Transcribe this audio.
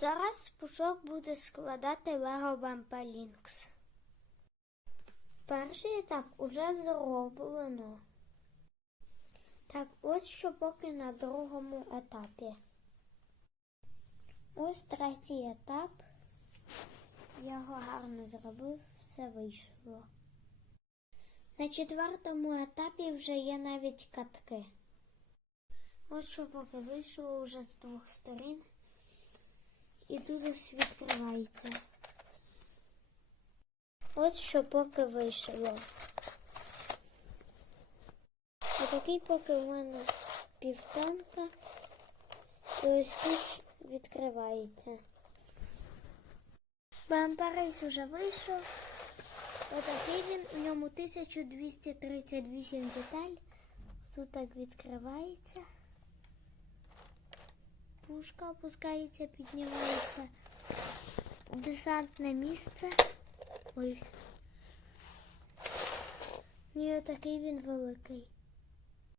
Зараз Пушок буде складати Лего Бампалінкс. Перший етап уже зроблено. Так, ось що поки на другому етапі. Ось третій етап. Його гарно зробив, все вийшло. На четвертому етапі вже є навіть катки. Ось що поки вийшло вже з двох сторін. І тут ось відкривається. Ось що поки вийшло. Отакий поки в мене півтанка. І ось тут відкривається. Бампарис уже вийшов. Отакий він, у ньому 1238 деталь. Тут так відкривається. Пушка опускається, піднімається. Десантне місце. Ой. Ну і отакий він великий.